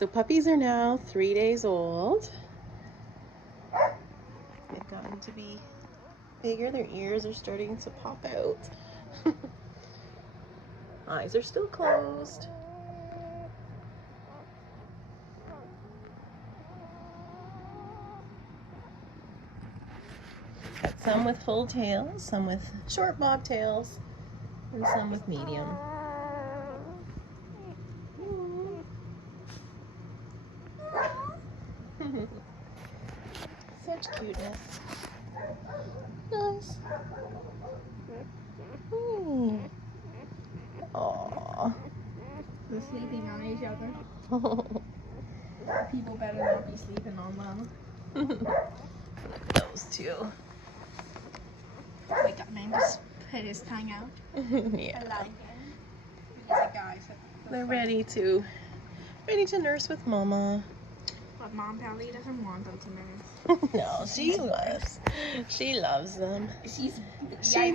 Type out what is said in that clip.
So puppies are now 3 days old. They've gotten to be bigger. Their ears are starting to pop out. Eyes are still closed. Got some with full tails, some with short bobtails, and some with medium. Such cuteness. Nice. Aww. They're sleeping on each other. People better not be sleeping on them. Look at those two. We got mine just put his tongue out. Yeah. I like it. He's a guy, so They're ready to nurse with mama. But Mom probably doesn't want them to nurse. No, she loves them. She's She